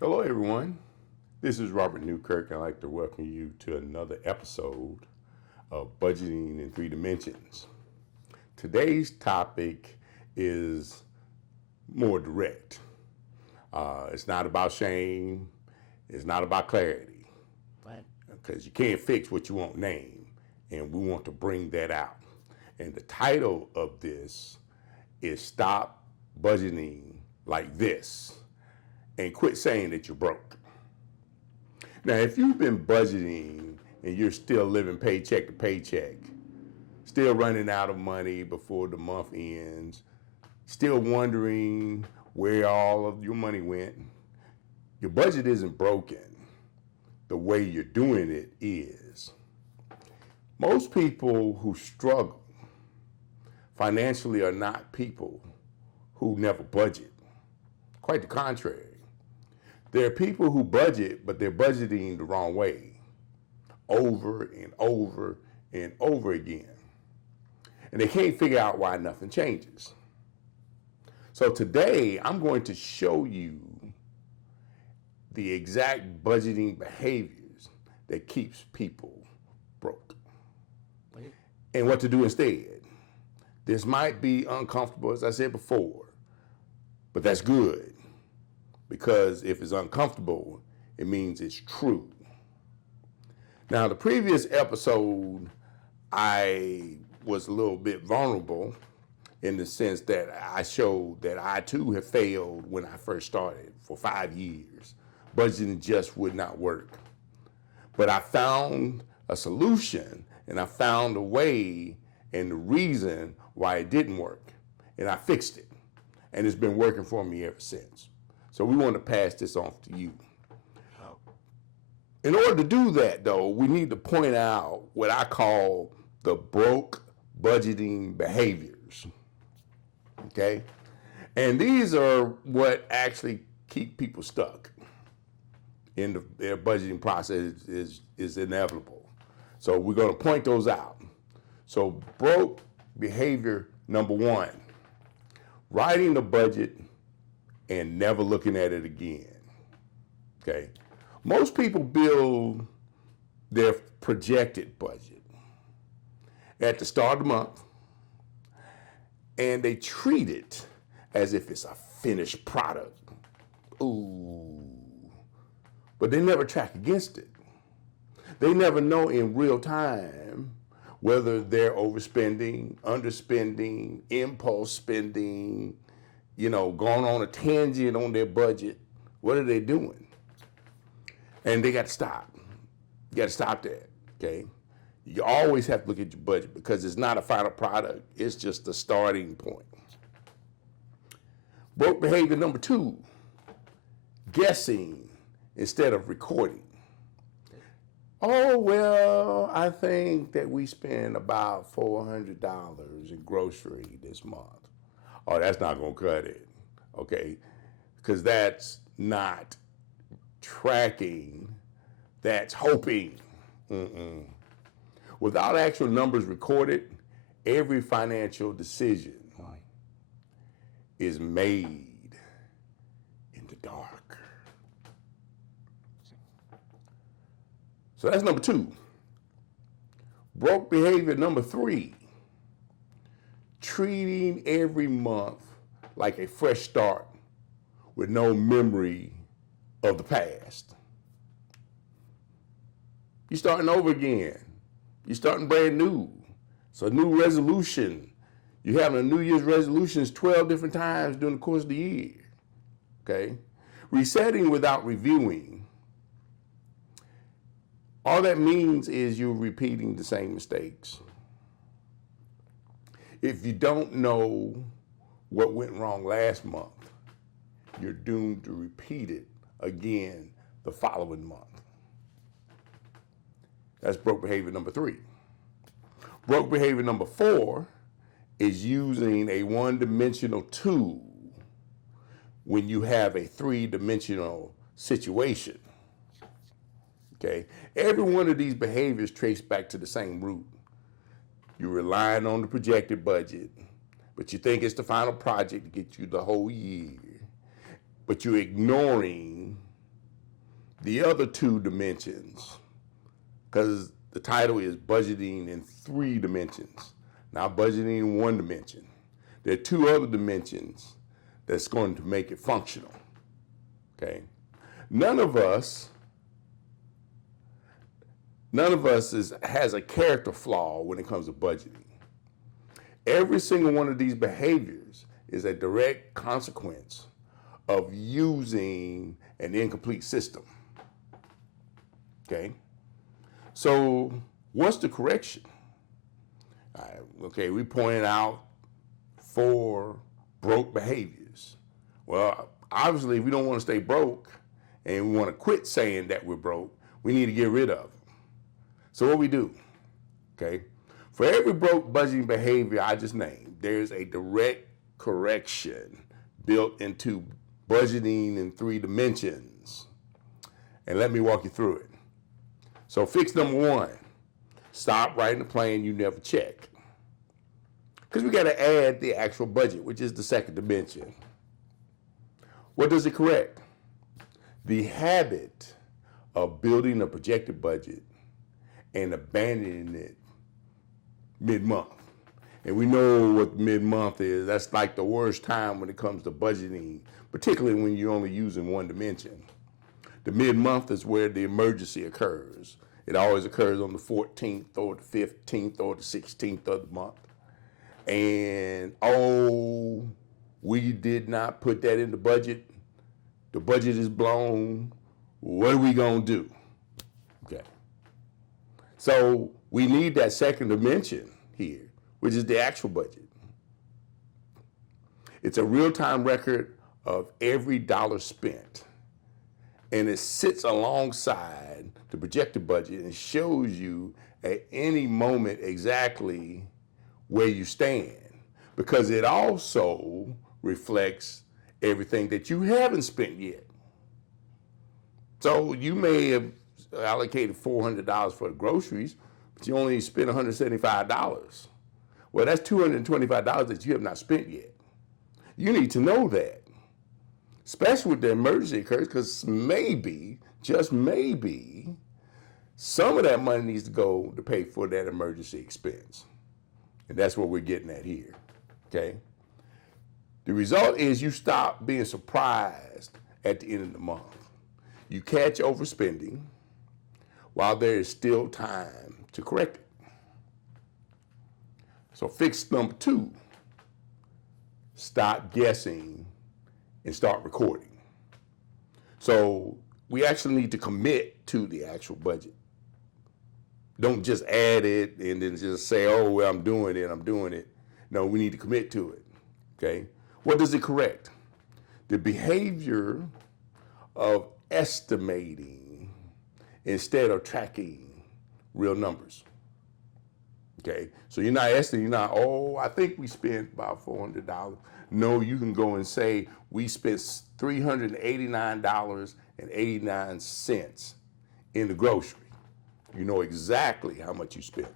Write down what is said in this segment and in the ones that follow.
Hello, everyone. This is Robert Newkirk. I'd like to welcome you to another episode of Budgeting in Three Dimensions. Today's topic is more direct. It's not about shame. It's not about clarity. Right. Because you can't fix what you won't name. And we want to bring that out. And the title of this is Stop Budgeting Like This and Quit Saying That You're Broke. Now, if you've been budgeting and you're still living paycheck to paycheck, still running out of money before the month ends, still wondering where all of your money went, your budget isn't broken. The way you're doing it is. Most people who struggle financially are not people who never budget. Quite the contrary. There are people who budget, but they're budgeting the wrong way over and over and over again. And they can't figure out why nothing changes. So today, I'm going to show you the exact budgeting behaviors that keeps people broke and what to do instead. This might be uncomfortable, as I said before, but that's good. Because if it's uncomfortable, it means it's true. Now, the previous episode, I was a little bit vulnerable in the sense that I showed that I too have failed when I first started for 5 years. Budgeting just would not work. But I found a solution and I found a way and the reason why it didn't work. And I fixed it. And it's been working for me ever since. So we want to pass this off to you. In order to do that, though, we need to point out what I call the broke budgeting behaviors. Okay? And these are what actually keep people stuck in their budgeting process is inevitable. So we're going to point those out. So broke behavior number one, writing the budget and never looking at it again. Okay? Most people build their projected budget at the start of the month and they treat it as if it's a finished product. Ooh. But they never track against it. They never know in real time whether they're overspending, underspending, impulse spending, going on a tangent on their budget. What are they doing? And they got to stop. You got to stop that, okay? You always have to look at your budget because it's not a final product. It's just the starting point. Broke behavior number two, guessing instead of recording. Oh, well, I think that we spent about $400 in grocery this month. Oh, that's not going to cut it, okay? Because that's not tracking, that's hoping. Without actual numbers recorded, every financial decision is made in the dark. So that's number two. Broke behavior number three, treating every month like a fresh start with no memory of the past. You're starting over again. You're starting brand new. It's a new resolution. You're having a New Year's resolutions 12 different times during the course of the year. Okay? Resetting without reviewing. All that means is you're repeating the same mistakes. If you don't know what went wrong last month, you're doomed to repeat it again the following month. That's broke behavior number three. Broke behavior number four is using a one-dimensional tool when you have a three-dimensional situation. Okay? Every one of these behaviors trace back to the same root. You're relying on the projected budget, but you think it's the final project to get you the whole year. But you're ignoring the other two dimensions, because the title is budgeting in 3 dimensions, not budgeting in 1 dimension. There are 2 other dimensions that's going to make it functional, okay? None of us has a character flaw when it comes to budgeting. Every single one of these behaviors is a direct consequence of using an incomplete system, okay? So what's the correction? Okay, we pointed out 4 broke behaviors. Well, obviously, if we don't want to stay broke and we want to quit saying that we're broke, we need to get rid of them. So what we do, okay? For every broke budgeting behavior I just named, there's a direct correction built into budgeting in 3 dimensions. And let me walk you through it. So fix number 1, stop writing a plan you never check. Because we got to add the actual budget, which is the 2nd dimension. What does it correct? The habit of building a projected budget and abandoning it mid-month. And we know what mid-month is. That's like the worst time when it comes to budgeting, particularly when you're only using 1 dimension. The mid-month is where the emergency occurs. It always occurs on the 14th or the 15th or the 16th of the month. And, oh, we did not put that in the budget. The budget is blown. What are we going to do? Okay. So we need that 2nd dimension here, which is the actual budget. It's a real-time record of every dollar spent. And it sits alongside the projected budget and shows you at any moment exactly where you stand, because it also reflects everything that you haven't spent yet. So you may have allocated $400 for the groceries, but you only spent $175. Well, that's $225 that you have not spent yet. You need to know that, especially with the emergency occurs, because maybe, just maybe, some of that money needs to go to pay for that emergency expense. And that's what we're getting at here, okay? The result is you stop being surprised at the end of the month. You catch overspending while there is still time to correct it. So fix number 2, stop guessing and start recording. So we actually need to commit to the actual budget. Don't just add it and then just say, oh, well, I'm doing it. No, we need to commit to it, okay? What does it correct? The behavior of estimating instead of tracking real numbers, okay? So you're not estimating, you're not, oh, I think we spent about $400. No, you can go and say, we spent $389.89 in the grocery. You know exactly how much you spent.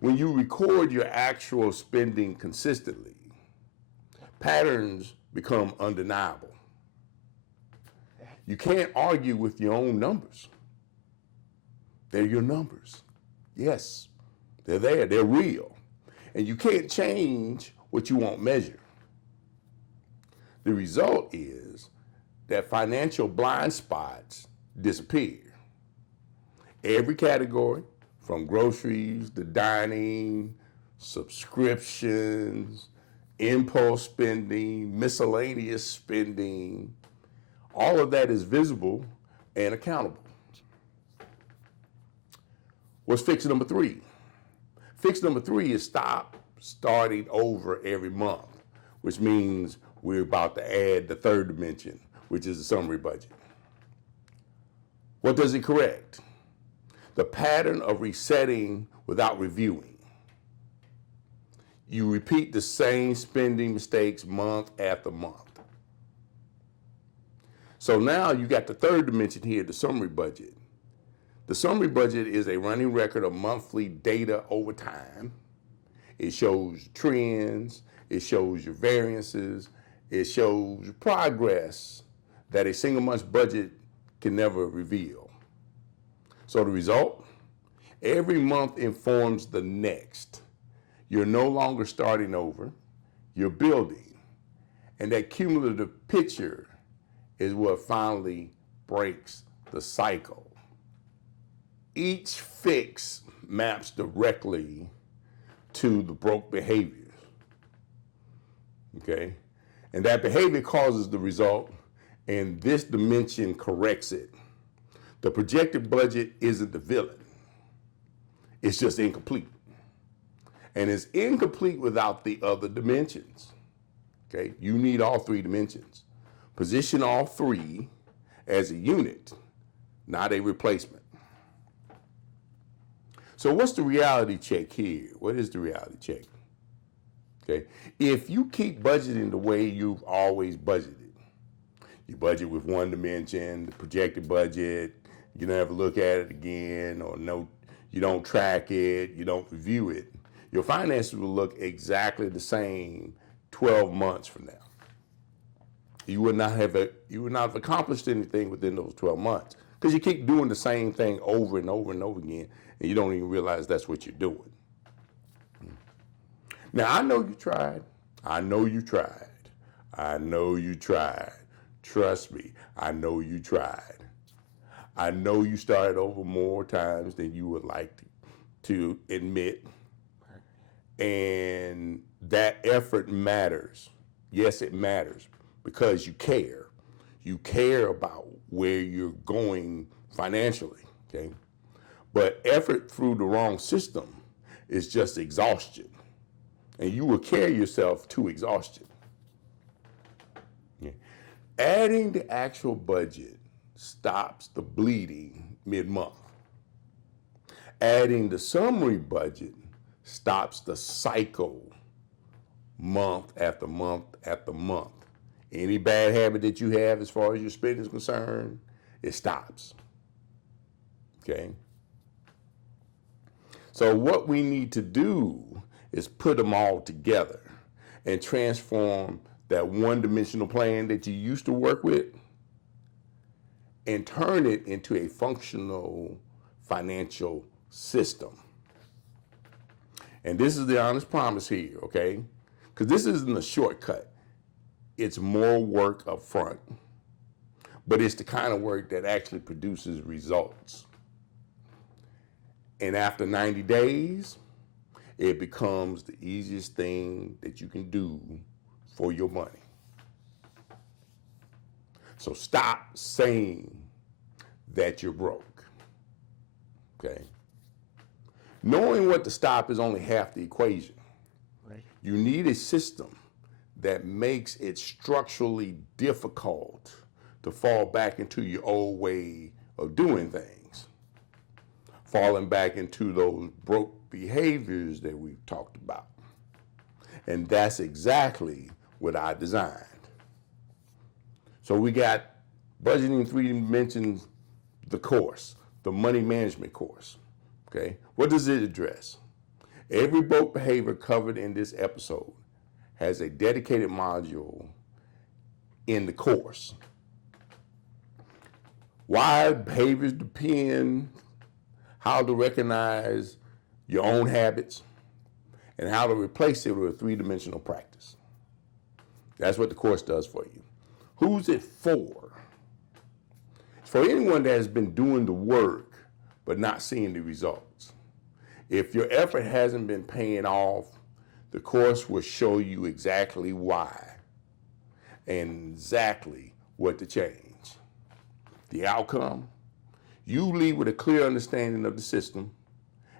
When you record your actual spending consistently, patterns become undeniable. You can't argue with your own numbers. They're your numbers. Yes, they're there, they're real. And you can't change what you won't measure. The result is that financial blind spots disappear. Every category, from groceries to dining, subscriptions, impulse spending, miscellaneous spending, all of that is visible and accountable. What's fix number 3? Fix number 3 is stop starting over every month, which means we're about to add the 3rd dimension, which is the summary budget. What does it correct? The pattern of resetting without reviewing. You repeat the same spending mistakes month after month. So now you got the 3rd dimension here, the summary budget. The summary budget is a running record of monthly data over time. It shows trends, it shows your variances, it shows progress that a single month's budget can never reveal. So the result? Every month informs the next. You're no longer starting over, you're building. And that cumulative picture is what finally breaks the cycle. Each fix maps directly to the broke behaviors. Okay? And that behavior causes the result, and this dimension corrects it. The projected budget isn't the villain. It's just incomplete. And it's incomplete without the other dimensions. Okay? You need all three dimensions. Position all three as a unit, not a replacement. So what's the reality check here? What is the reality check? Okay? If you keep budgeting the way you've always budgeted, you budget with one dimension, the projected budget, you never look at it again, or no, you don't track it, you don't review it, your finances will look exactly the same 12 months from now. You would not have accomplished anything within those 12 months because you keep doing the same thing over and over and over again, and you don't even realize that's what you're doing. Now, I know you tried. I know you tried. I know you tried. Trust me, I know you tried. I know you started over more times than you would like to admit. And that effort matters. Yes, it matters because you care. You care about where you're going financially, okay? But effort through the wrong system is just exhaustion. And you will carry yourself to exhaustion. Yeah. Adding the actual budget stops the bleeding mid-month. Adding the summary budget stops the cycle month after month after month. Any bad habit that you have as far as your spending is concerned, it stops. Okay? So what we need to do is put them all together and transform that one-dimensional plan that you used to work with and turn it into a functional financial system. And this is the honest promise here, okay? Because this isn't a shortcut. It's more work up front, but it's the kind of work that actually produces results. And after 90 days, it becomes the easiest thing that you can do for your money. So stop saying that you're broke, okay? Knowing what to stop is only half the equation. Right. You need a system that makes it structurally difficult to fall back into your old way of doing things, falling back into those broke behaviors that we've talked about. And that's exactly what I designed. So we got Budgeting 3 Dimensions, the course, the money management course. Okay, what does it address? Every broke behavior covered in this episode has a dedicated module in the course. Why behaviors depend, how to recognize your own habits, and how to replace it with a three-dimensional practice. That's what the course does for you. Who's it for? It's for anyone that has been doing the work but not seeing the results. If your effort hasn't been paying off, the course will show you exactly why and exactly what to change. The outcome, you leave with a clear understanding of the system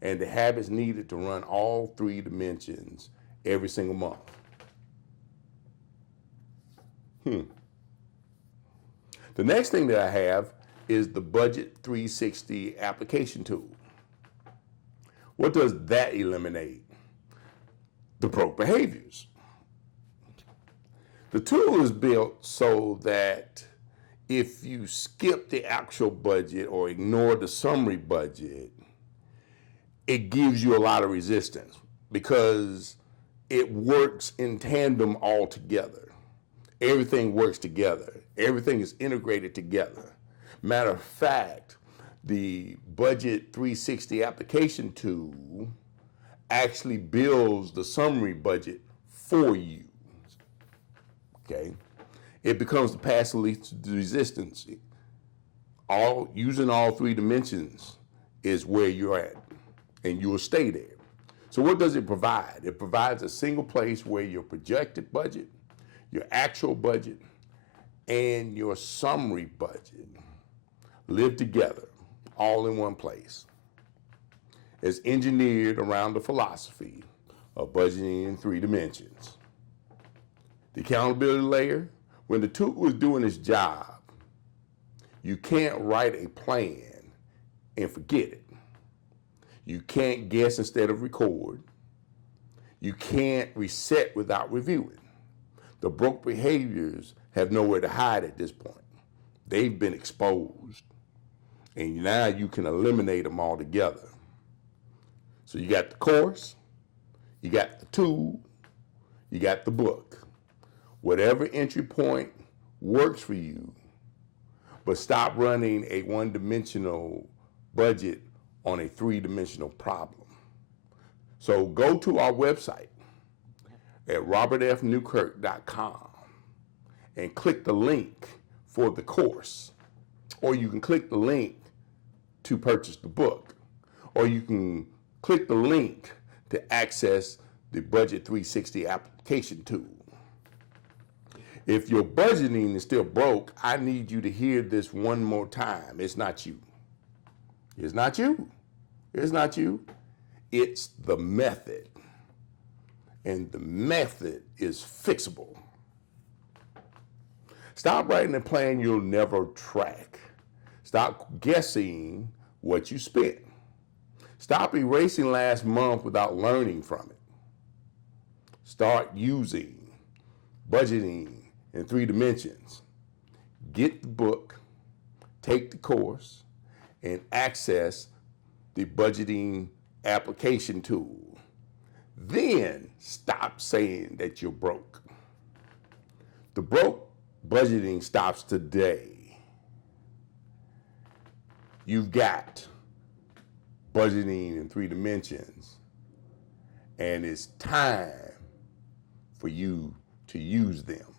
and the habits needed to run all three dimensions every single month. The next thing that I have is the Budget 360 application tool. What does that eliminate? The broke behaviors. The tool is built so that if you skip the actual budget or ignore the summary budget, it gives you a lot of resistance because it works in tandem all together. Everything works together. Everything is integrated together. Matter of fact, the Budget 360 application tool actually builds the summary budget for you. Okay? It becomes the path of least resistance. Using all three dimensions is where you're at, and you will stay there. So what does it provide? It provides a single place where your projected budget, your actual budget, and your summary budget live together, all in one place. It's engineered around the philosophy of budgeting in three dimensions. The accountability layer, when the tool is doing its job, you can't write a plan and forget it. You can't guess instead of record. You can't reset without reviewing. The broke behaviors have nowhere to hide at this point. They've been exposed, and now you can eliminate them altogether. So you got the course, you got the tool, you got the book. Whatever entry point works for you, but stop running a one-dimensional budget on a three-dimensional problem. So go to our website at robertfnewkirk.com and click the link for the course, or you can click the link to purchase the book, or you can click the link to access the Budget 360 application tool. If your budgeting is still broke, I need you to hear this one more time. It's not you. It's not you. It's not you. It's the method. And the method is fixable. Stop writing a plan you'll never track. Stop guessing what you spent. Stop erasing last month without learning from it. Start using budgeting in three dimensions. Get the book, take the course, and access the budgeting application tool. Then stop saying that you're broke. The broke budgeting stops today. You've got budgeting in three dimensions, and it's time for you to use them.